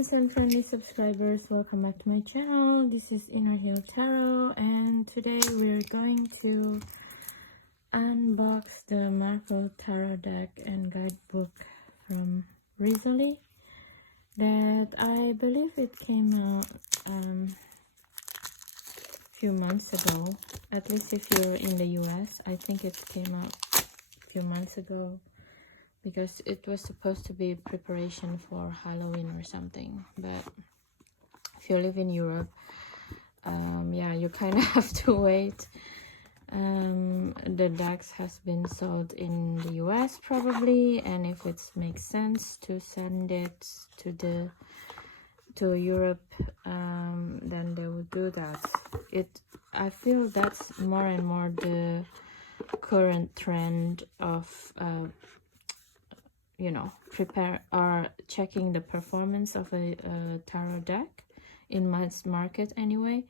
friends and friendly subscribers, welcome back to my channel. This is Inner Hill Tarot, and today we're going to unbox the Marvel Tarot deck and guidebook from Rizolli that I believe it came out a few months ago. At least if you're in the US, I think it came out a few months ago, because it was supposed to be preparation for Halloween or something. But if you live in Europe, yeah, you kind of have to wait. The decks has been sold in the US probably, and if it makes sense to send it to Europe, then they will do that. I feel that's more and more the current trend of you know, prepare or checking the performance of a tarot deck in mass market anyway.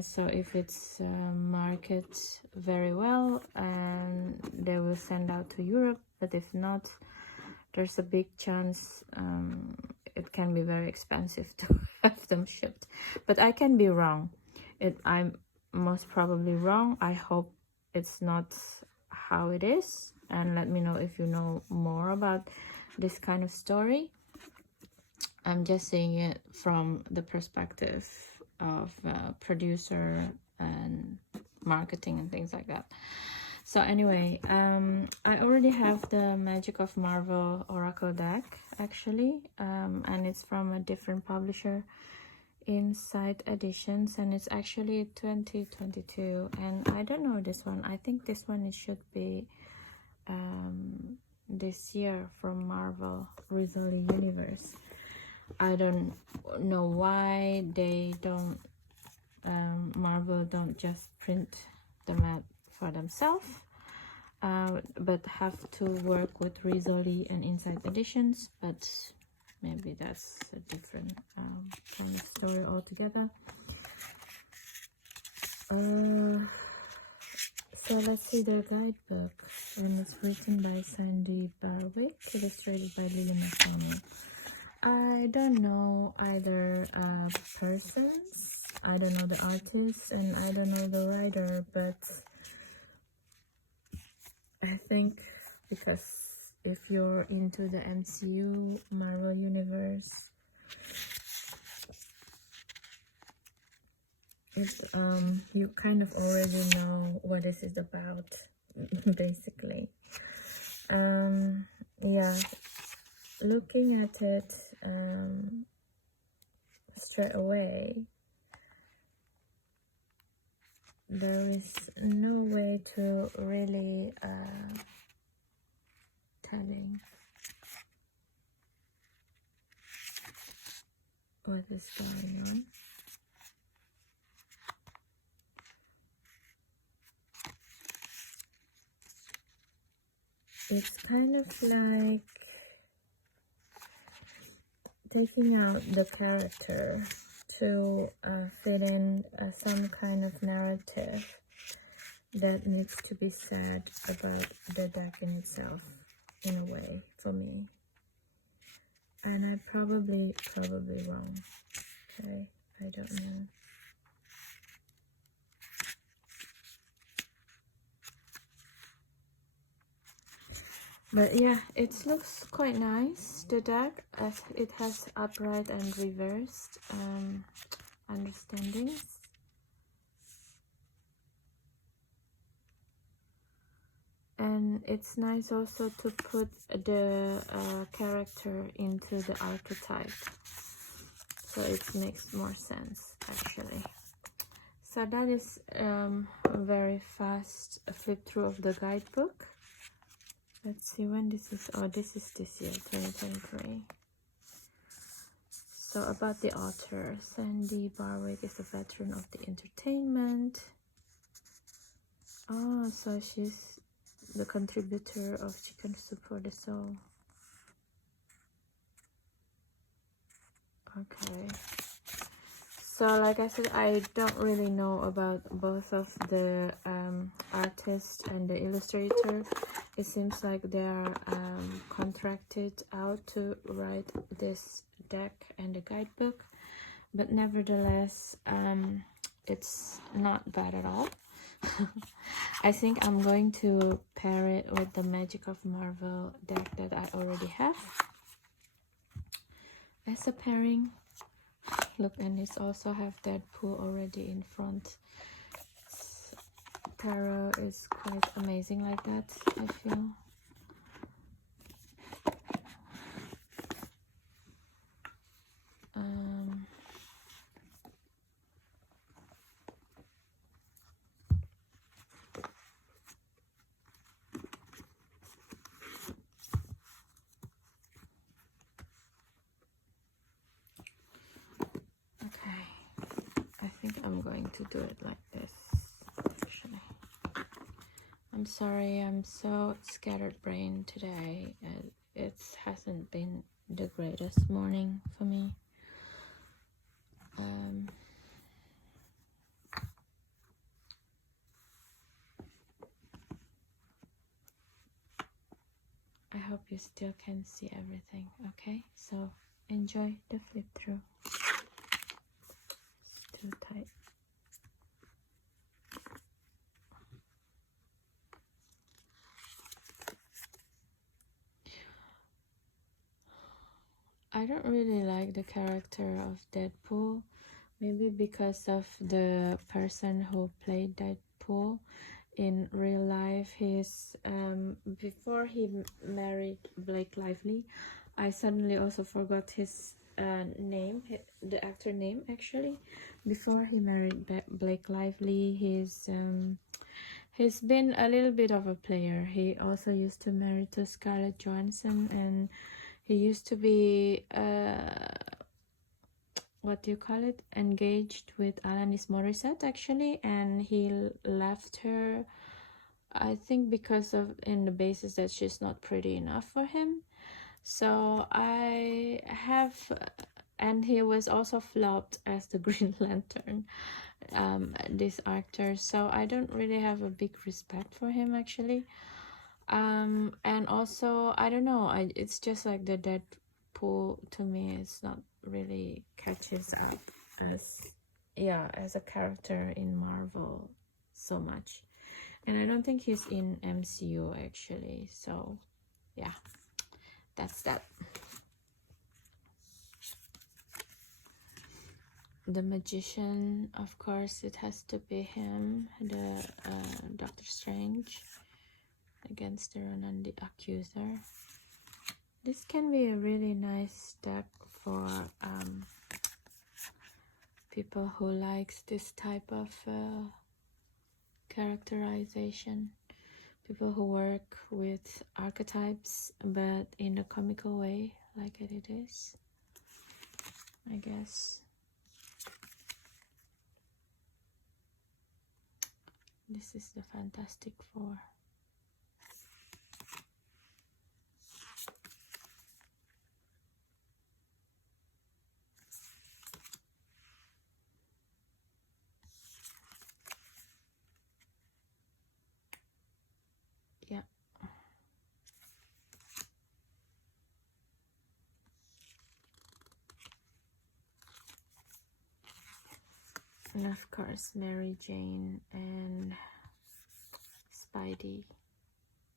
So if it's market very well, and they will send out to Europe, but if not, there's a big chance it can be very expensive to have them shipped. But I can be wrong. I'm most probably wrong. I hope it's not how it is, and let me know if you know more about this kind of story. I'm just seeing it from the perspective of producer and marketing and things like that. So anyway, I already have the Magic of Marvel Oracle deck actually, and it's from a different publisher, Inside Editions, and it's actually 2022, and I don't know this one. I think this one it should be this year from Marvel Rizolli universe. I don't know why they don't Marvel don't just print the mat for themselves, but have to work with Rizolli and Inside Editions. But maybe that's a different kind of story altogether. So let's see the guidebook, and it's written by Sandy Barwick, illustrated by Lily McConnell. I don't know either persons, I don't know the artist, and I don't know the writer, but I think because if you're into the MCU, Marvel Universe, you kind of already know what this is about, basically. Yeah, looking at it straight away, there is no way to really telling what is going on. It's kind of like taking out the character to fit in some kind of narrative that needs to be said about the deck in itself, in a way, for me. And I'm probably wrong. Okay, I don't know. But yeah, it looks quite nice, the deck, as it has upright and reversed understandings. And it's nice also to put the character into the archetype, so it makes more sense actually. So that is a very fast flip through of the guidebook. Let's see when this is. Oh, this is this year, 2023. So about the author, Sandy Barwick is a veteran of the entertainment. Oh, so she's the contributor of Chicken Soup for the Soul. Okay. So like I said, I don't really know about both of the artist and the illustrator. It seems like they are contracted out to write this deck and the guidebook, but nevertheless, it's not bad at all. I think I'm going to pair it with the Magic of Marvel deck that I already have as a pairing. Look, and it's also have Deadpool already in front. Tarot is quite amazing like that, I feel. I think I'm going to do it like this, actually. I'm sorry, I'm so scattered brain today. It hasn't been the greatest morning for me. I hope you still can see everything, okay? So enjoy the flip through. It's too tight. I don't really like the character of Deadpool, maybe because of the person who played Deadpool in real life. He's before he married Blake Lively, I suddenly also forgot his name, the actor name actually. Before he married Blake Lively, he's been a little bit of a player. He also used to marry to Scarlett Johansson, and he used to be what do you call it, engaged with Alanis Morissette actually, and he left her, I think, because of in the basis that she's not pretty enough for him. So I have, and he was also flopped as the Green Lantern, this actor, so I don't really have a big respect for him actually. And also, I don't know, it's just like the Deadpool to me is not really catches up as, yeah, as a character in Marvel so much. And I don't think he's in MCU actually, so yeah, that's that. The Magician, of course, it has to be him, the Doctor Strange against the Ronan the Accuser. This can be a really nice deck for people who likes this type of characterization, people who work with archetypes but in a comical way, like it is, I guess. This is the Fantastic Four. Yeah. And of course, Mary Jane and Spidey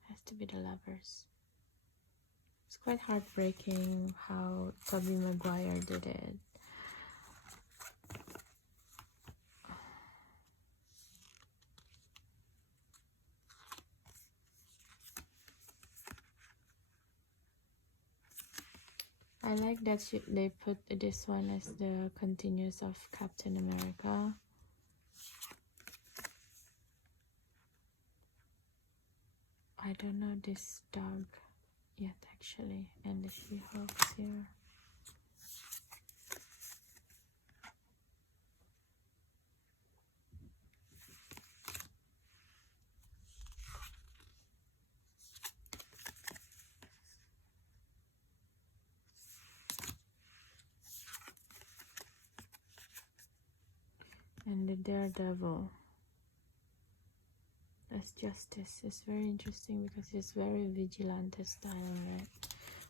has to be the lovers. It's quite heartbreaking how Tobey Maguire did it. I like that they put this one as the continuous of Captain America. I don't know this dog yet actually, and the She-Hulk's here. And the Daredevil as Justice is very interesting because he's very vigilante style, right?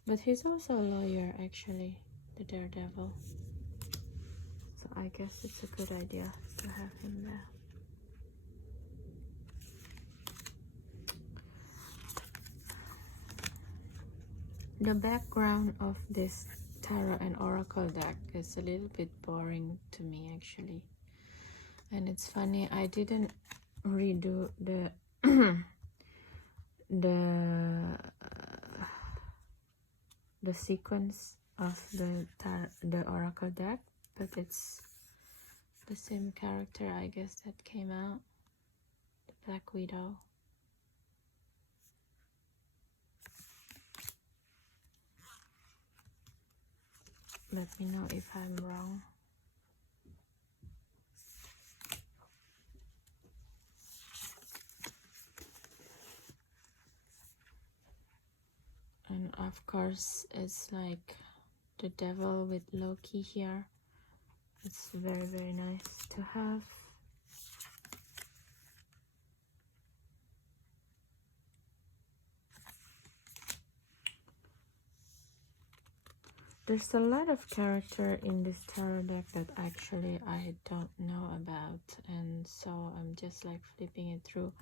But he's also a lawyer actually. the Daredevil. So I guess it's a good idea to have him there. The background of this tarot and oracle deck is a little bit boring to me actually. And it's funny, I didn't redo the the sequence of the oracle deck, but it's the same character, I guess, that came out, the Black Widow. Let me know if I'm wrong. And of course, it's like the devil with Loki here. It's very, very nice to have. There's a lot of character in this tarot deck that actually I don't know about, and so I'm just like flipping it through.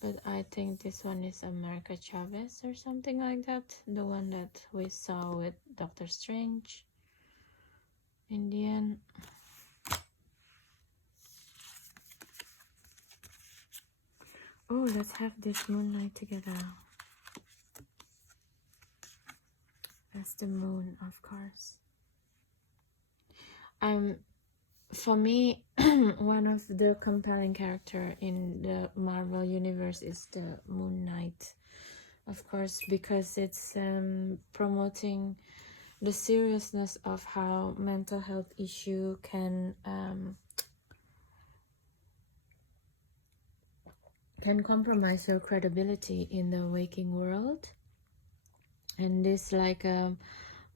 But I think this one is America Chavez or something like that, the one that we saw with Doctor Strange in the end. Oh, let's have this moonlight together. That's the moon, of course. For me, one of the compelling character in the Marvel universe is the Moon Knight, of course, because it's promoting the seriousness of how mental health issue can compromise your credibility in the waking world. And this like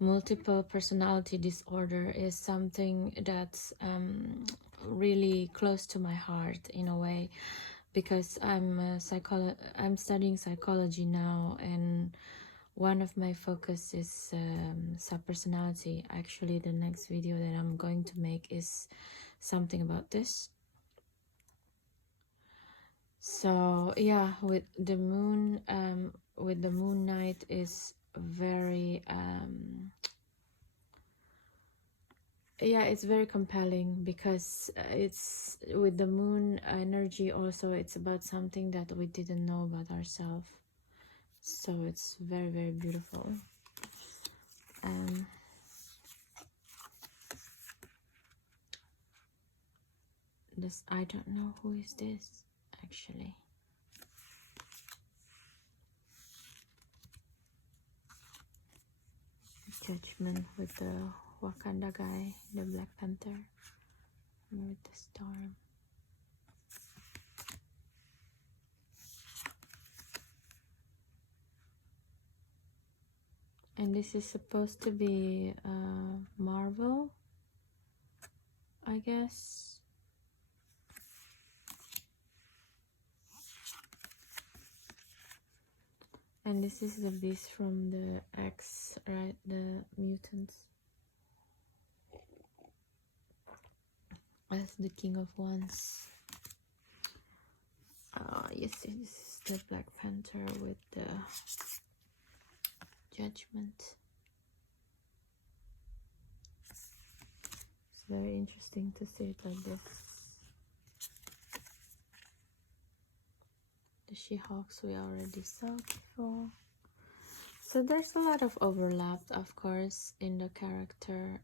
multiple personality disorder is something that's really close to my heart in a way, because I'm studying psychology now, and one of my focus is subpersonality. Actually, the next video that I'm going to make is something about this. So yeah, with the moon Knight is very yeah, it's very compelling, because it's with the moon energy also, it's about something that we didn't know about ourselves. So it's very, very beautiful. This, I don't know who is this actually. Judgment with the Wakanda guy, the Black Panther, and with the storm. And this is supposed to be Marvel, I guess. And this is the beast from the X, right? The mutants. As the King of Wands. Yes, this is the Black Panther with the Judgment. It's very interesting to see it like this. The She-Hulks we already saw before. So there's a lot of overlap, of course, in the character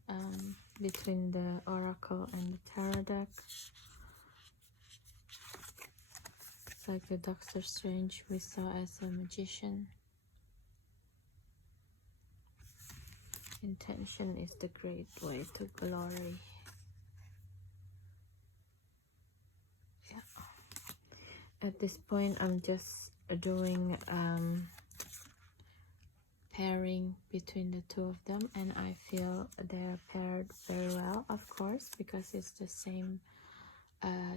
between the Oracle and the Tarot deck. It's like the Doctor Strange we saw as a magician. Intention is the great way to glory. Yeah. At this point, I'm just doing pairing between the two of them, and I feel they're paired very well, of course, because it's the same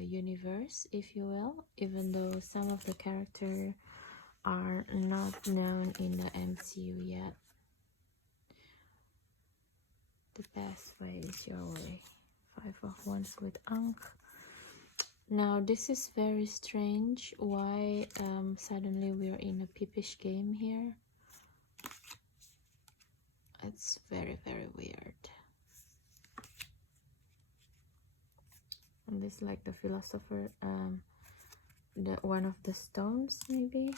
universe, if you will, even though some of the characters are not known in the MCU yet. The best way is your way. 5 of Wands with Ankh. Now this is very strange. Why suddenly we're in a peepish game here? It's very, very weird. And this like the philosopher, the one of the stones maybe.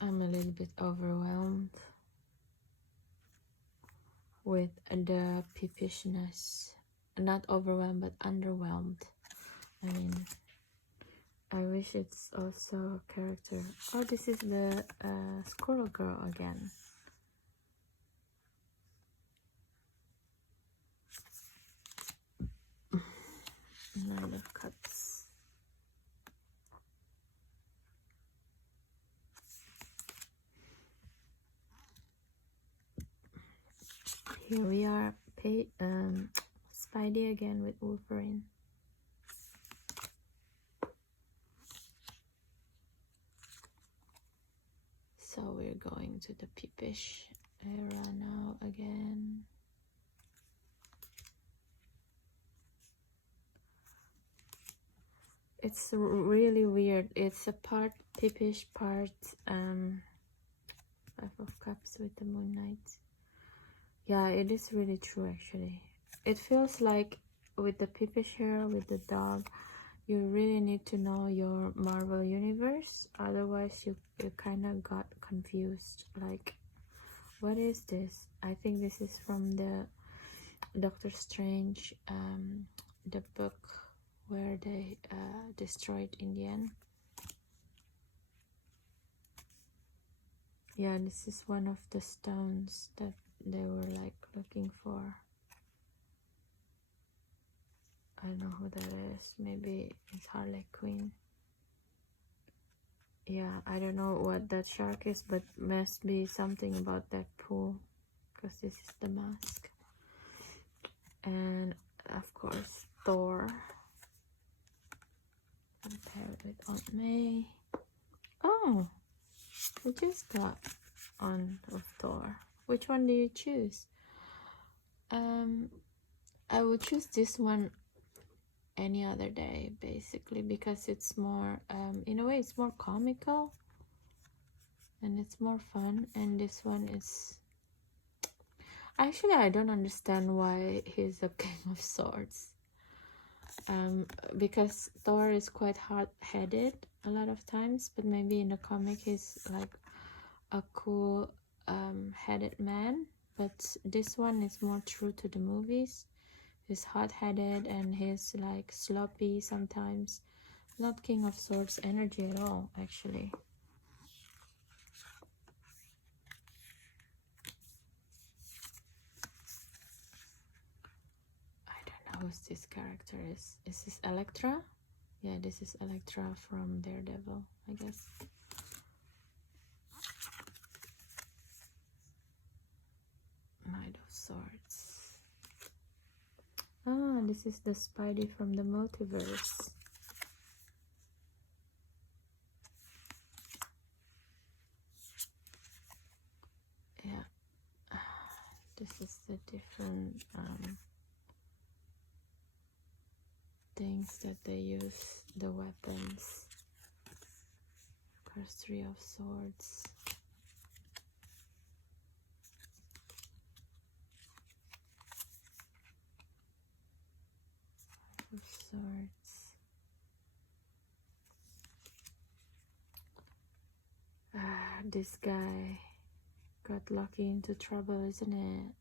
I'm a little bit overwhelmed with the peepishness. Not overwhelmed, but underwhelmed. I mean, I wish it's also a character. Oh, this is the squirrel girl again. Nine of Cups. Here we are, Spidey again with Wolverine. So we're going to the peepish era now again. It's really weird. It's a part peepish, part Five of Cups with the Moon Knight. Yeah, it is really true actually. It feels like with the peepish hair, with the dog, you really need to know your Marvel universe. Otherwise, you kind of got confused. Like, what is this? I think this is from the Doctor Strange, the book where they destroyed Indian. Yeah, this is one of the stones that they were like looking for. I don't know who that is. Maybe it's Harley Quinn. Yeah, I don't know what that shark is, but must be something about that pool, because this is the mask. And of course Thor. Compare it with Aunt May. Oh, we just got on of Thor. Which one do you choose? I would choose this one any other day, basically, because it's more in a way it's more comical and it's more fun. And this one is actually, I don't understand why he's a King of Swords, because Thor is quite hard-headed a lot of times, but maybe in the comic he's like a cool headed man. But this one is more true to the movies. He's hot-headed and he's like sloppy sometimes. Not King of Swords energy at all, actually. I don't know who this character is. Is this Elektra? Yeah, this is Elektra from Daredevil, I guess. Knight of Swords. Ah, this is the Spidey from the multiverse. Yeah, this is the different things that they use, the weapons. Of course, 3 of Swords. Of Swords. This guy got lucky into trouble, isn't it?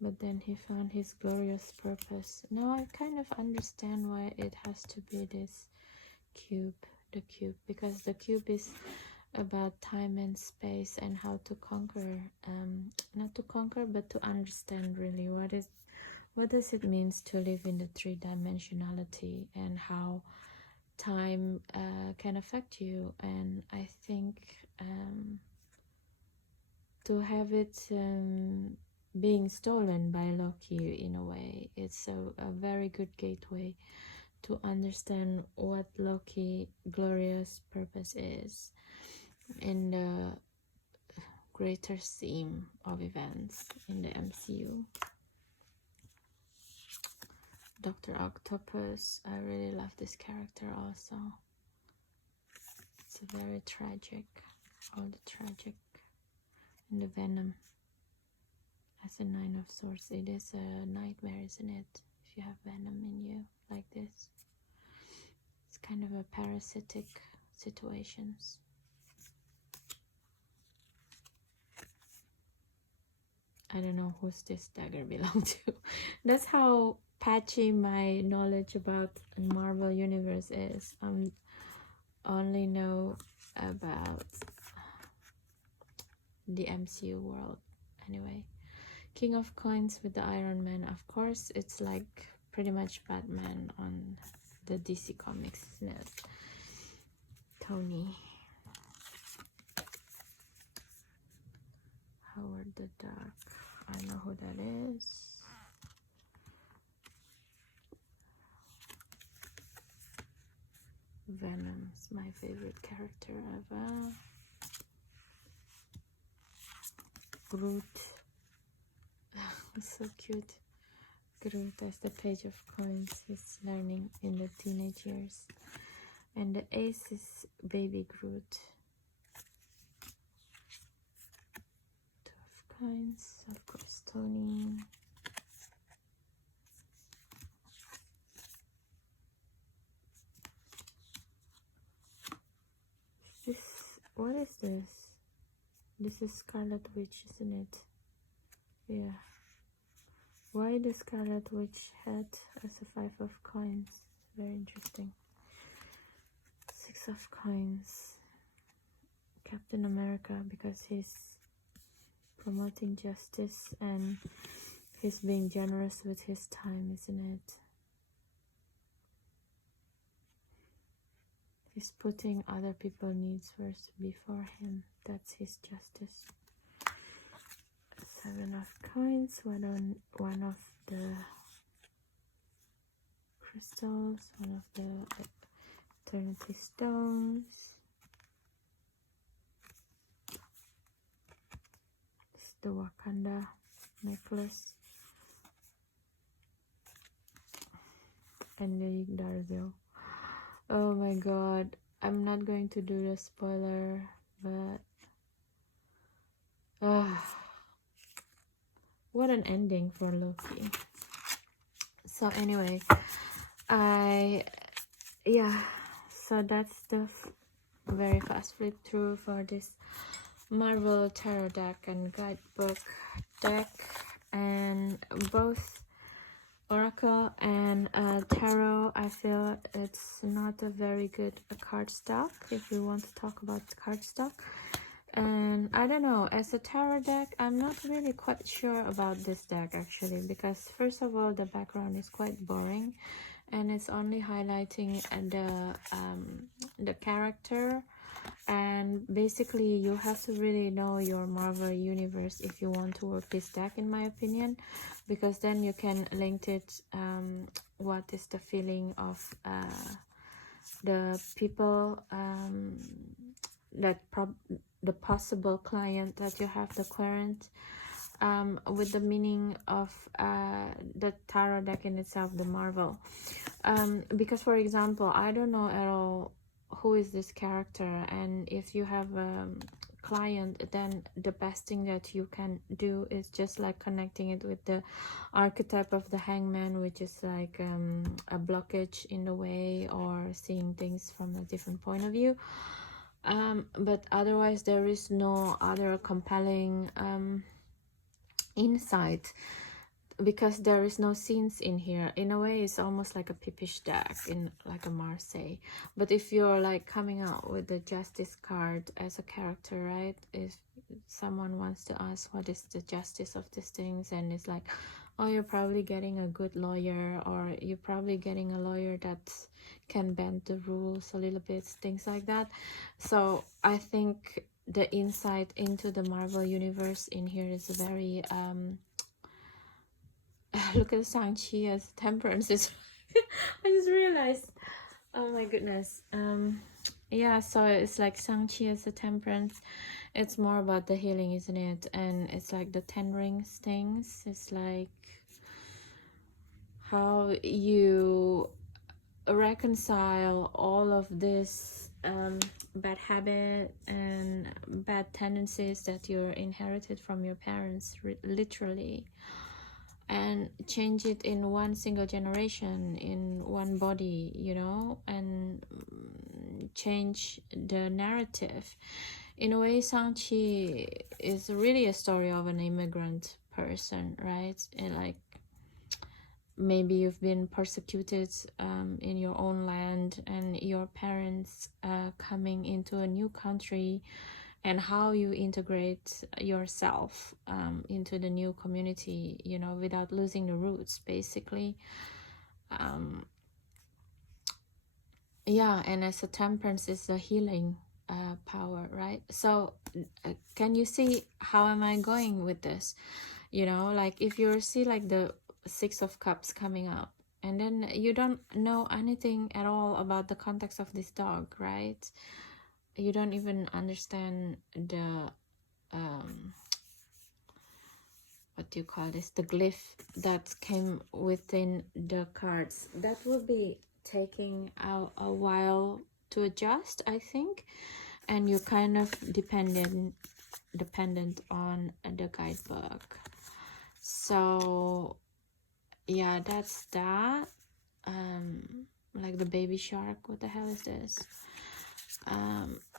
But then he found his glorious purpose. Now I kind of understand why it has to be this cube, the cube, because the cube is about time and space and how to conquer, not to conquer, but to understand really what does it means to live in the 3-dimensionality and how time can affect you. And I think to have it being stolen by Loki, in a way, it's a very good gateway to understand what Loki glorious purpose is in the greater theme of events in the MCU. Dr. Octopus, I really love this character also. It's a very tragic, all the tragic in the Venom. As a 9 of Swords, it is a nightmare, isn't it? If you have Venom in you like this. It's kind of a parasitic situations. I don't know who's this dagger belong to. That's how patchy my knowledge about Marvel Universe is. I only know about the MCU world. Anyway, King of Coins with the Iron Man. Of course, it's like pretty much Batman on the DC Comics, isn't it? Tony. Howard the Duck. I know who that is. Venom's my favorite character ever. Groot. So cute. Groot as the Page of Coins. He's learning in the teenage years. And the ace is Baby Groot. 2 of Coins. Of course, Tony. What is this? This is Scarlet Witch, isn't it? Yeah. Why the Scarlet Witch head as a 5 of Coins? Very interesting. 6 of Coins. Captain America, because he's promoting justice and he's being generous with his time, isn't it? He's putting other people's needs first before him. That's his justice. 7 of Coins. One of the crystals. One of the eternity stones. This is the Wakanda necklace. And the Daredevil. Oh my god, I'm not going to do the spoiler, but what an ending for Loki. So anyway, so that's the very fast flip through for this Marvel Tarot deck and guidebook deck, and both Oracle and Tarot, I feel it's not a very good card stock if we want to talk about card stock. And I don't know, as a Tarot deck, I'm not really quite sure about this deck actually, because first of all, the background is quite boring and it's only highlighting the character. And basically you have to really know your Marvel Universe if you want to work this deck, in my opinion, because then you can link it, what is the feeling of the people, the possible client that you have, the current, with the meaning of the tarot deck in itself, the Marvel. Because for example, I don't know at all who is this character, and if you have a client, then the best thing that you can do is just like connecting it with the archetype of the Hangman, which is like a blockage in the way, or seeing things from a different point of view. But otherwise there is no other compelling insight, because there is no scenes in here. In a way, it's almost like a Pippish deck, in like a Marseille. But if you're like coming out with the Justice card as a character, right? If someone wants to ask what is the justice of these things, and it's like, oh, you're probably getting a good lawyer, or you're probably getting a lawyer that can bend the rules a little bit, things like that. So I think the insight into the Marvel Universe in here is very look at Shang-Chi as Temperance. I just realized nice. Oh my goodness. Yeah, so it's like Shang-Chi as a temperance. It's more about the healing, isn't it? And it's like the 10 rings things. It's like how you reconcile all of this bad habit and bad tendencies that you inherited from your parents, literally, and change it in one single generation, in one body, you know, and change the narrative. In a way, Shang-Chi is really a story of an immigrant person, right? And like, maybe you've been persecuted in your own land, and your parents coming into a new country, and how you integrate yourself into the new community, you know, without losing the roots, basically. Yeah, and as a temperance is the healing power, right? So can you see how am I going with this? You know, like if you see like the 6 of Cups coming up, and then you don't know anything at all about the context of this dog, right? You don't even understand the what do you call this, the glyph that came within the cards. That will be taking a while to adjust, I think, and you're kind of dependent on the guidebook. So yeah, that's that. Like the baby shark, what the hell is this?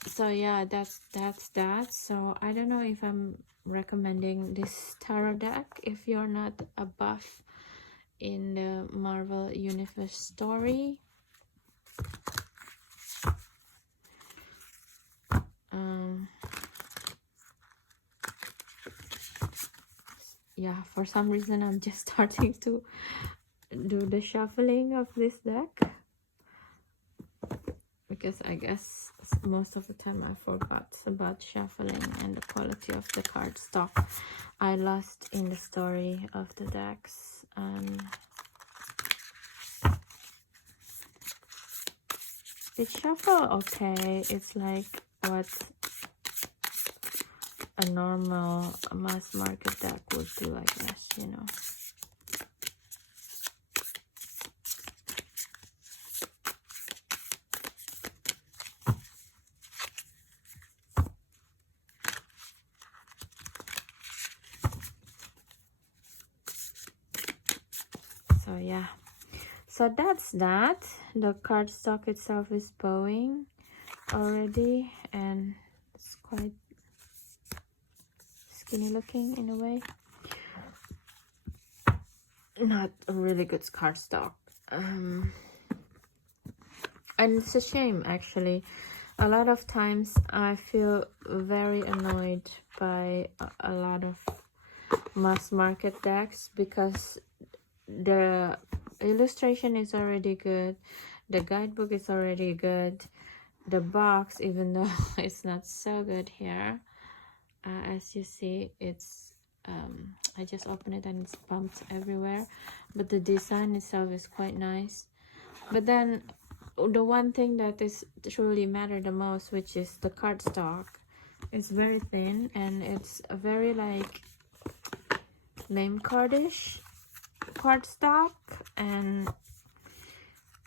So yeah, that's that. So I don't know if I'm recommending this tarot deck if you're not a buff in the Marvel Universe story. Yeah, for some reason I'm just starting to do the shuffling of this deck, because I guess most of the time I forgot about shuffling and the quality of the card stock I lost in the story of the decks. It shuffle okay. It's like what a normal mass market deck would do, I guess, you know. So yeah, so that's that. The cardstock itself is bowing already, and it's quite skinny looking in a way. Not a really good cardstock, and it's a shame actually. A lot of times I feel very annoyed by a lot of mass market decks, because the illustration is already good, the guidebook is already good, the box, even though it's not so good here, as you see, it's I just opened it and it's bumped everywhere, but the design itself is quite nice. But then the one thing that is truly matter the most, which is the cardstock, is very thin, and it's a very like name cardish cardstock, and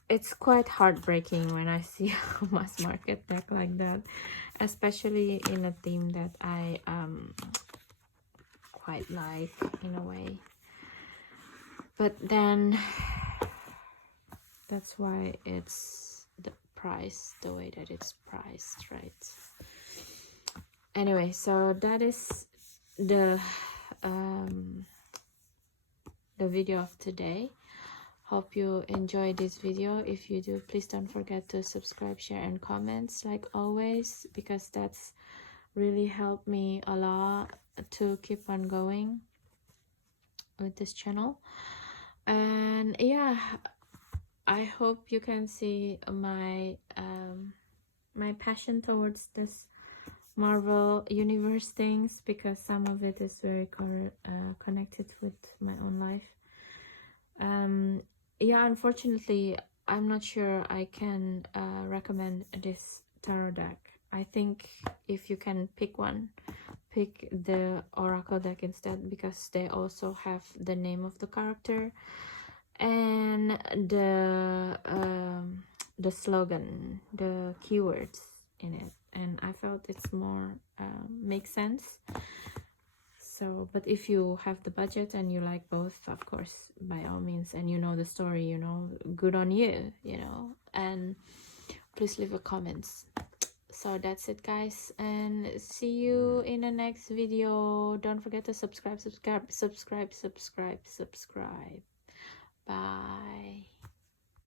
it's quite heartbreaking when I see a mass market deck like that, especially in a theme that I quite like in a way. But then that's why it's the price the way that it's priced, right? Anyway, so that is the video of today. Hope you enjoyed this video. If you do, please don't forget to subscribe, share, and comments like always, because that's really helped me a lot to keep on going with this channel. And yeah, I hope you can see my my passion towards this Marvel Universe things, because some of it is very connected with my own life. Yeah, unfortunately I'm not sure I can recommend this tarot deck. I think if you can pick one, pick the oracle deck instead, because they also have the name of the character and the slogan, the keywords in it, and I felt it's more makes sense. So, but if you have the budget and you like both, of course, by all means, and you know the story, you know, good on you, you know, and please leave a comments. So that's it, guys, and see you in the next video. Don't forget to subscribe. Bye.